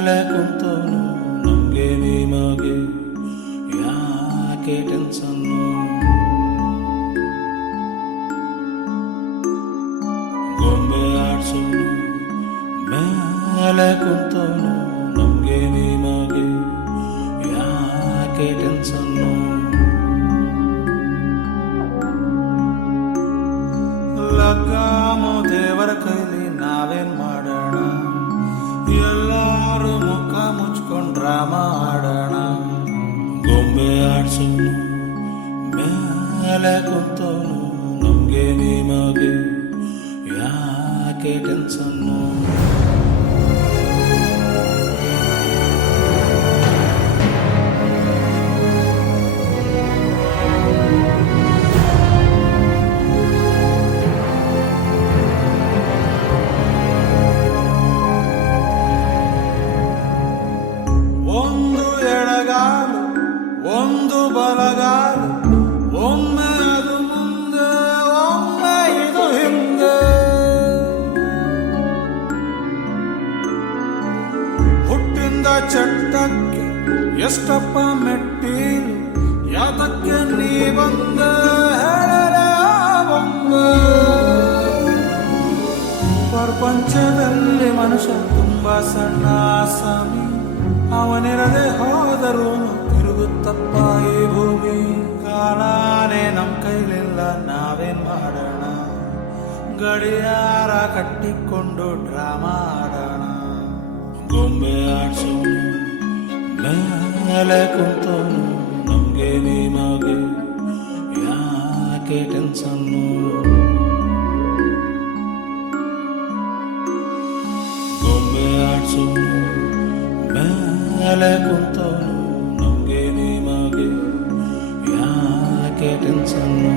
ಮೇಲೆ ಕುಂತವನು ನಮ್ಗೆ ನಿಮಗೆ ಯಾಕೆ ಟೆನ್ಷನ್ನು ಗೊಂಬೆ ಆಡ್ಸೋನು ಮೇಲೆ ಕುಂತವನು ನಮ್ಗೆ ನಿಮಗೆ ಯಾಕೆ ಟೆನ್ಷನ್ನು ಲಗ್ಗಾಮೋ ದೇವರ ಕೈಲಿ ನಾವೇನ್ ಮಾಡೋಣ ಎಲ್ಲಾರು ಮುಖ ಮುಚ್ಕೊಂಡ್ ಡ್ರಾಮ ಆಡೋಣ ಗೊಂಬೆ ಆಡ್ಸೋನು ಮೇಲೆ ಕುಂತವನು ನಮ್ಗೆ ನಿಮಗೆ ಯಾಕೆ ಟೆನ್ಷನ್ನು ಒಂದು ಎಡಗಾಲು ಒಂದು ಬಲಗಾಲು ಒಮ್ಮೆ ಅದು ಮುಂದೆ ಒಮ್ಮೆ ಇದು ಹಿಂದೆ ಹುಟ್ಟಿಂದ ಚಟ್ಟಕ್ಕೆ ಎಷ್ಟಪ್ಪ ಮೆಟ್ಟೀಲು ಯಾತಕ್ಕೆ ನೀ ಬಂದೆ ಹೇಳಲೇ ಬೊಂಬೆ ಪ್ರಪಂಚದಲ್ಲಿ ಮನುಷ್ಯ ತುಂಬಾ ಸಣ್ಣ ಆಸಾಮಿ ಅವನಿರದೆ ಹೋದರೂ ತಿರುಗುತ್ತಪ್ಪ ಈ ಭೂಮಿ ಕಾಲಾನೇ ನಮ್ ಕೈಲಿಲ್ಲ ನಾವೇನ್ ಮಾಡೋಣ ಗಡಿಯಾರ ಕಟ್ಟಿಕೊಂಡು ಡ್ರಾಮಾ ಆಡೋಣ ಗೊಂಬೆ ಆಡ್ಸೋನು ಮೇಲೆ ಕುಂತವನು ನಮ್ಗೆ ನಿಮಗೆ ಯಾಕೆ ಟೆನ್ಷನ್ನು ಗೊಂಬೆ ಆಡ್ಸೋನು ಮೇಲೆ ಕುಂತವನು ನಮ್ಗೆ ನಿಮಗೆ ಯಾಕೆ ಟೆನ್ಷನ್ನು